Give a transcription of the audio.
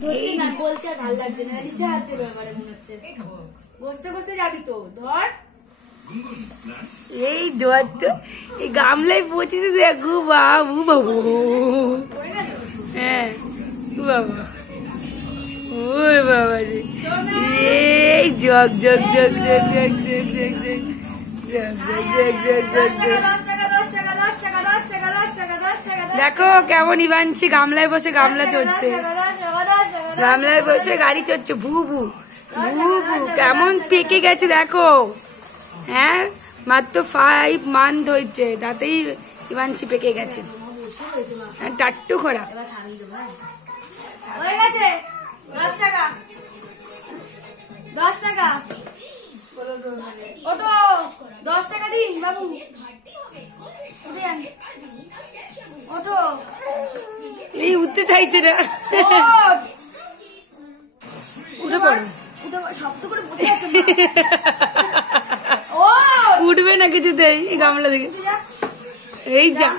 এই ধর তো এই গামলায় পৌঁছেছে দেখো বাবু বাবু। হ্যাঁ বাবা ওই বাবা রে এই jug jug jug jug jug jug jug jug jug jug jug jug. দেখো কেমন ইভানছি গামলায় বসে গামলা চড়ছে, গামলায় বসে গাড়ি চড়ছে ভু ভু ভু ভু। কেমন পেকে গেছে দেখো। হ্যাঁ মাত্র 5 মান্থ হয়েছে তাতেই ইভানছি পেকে গেছে। টাট্টু খোড়া। 10 টাকা 10 টাকা ওটো 10 টাকা দিন বাবু। ওটো এই উঠতে চাইছে না। উঠে পড়ো। শব্দ করে বসে আছে উঠবে না কিছুতেই গামলা থেকে। এই যা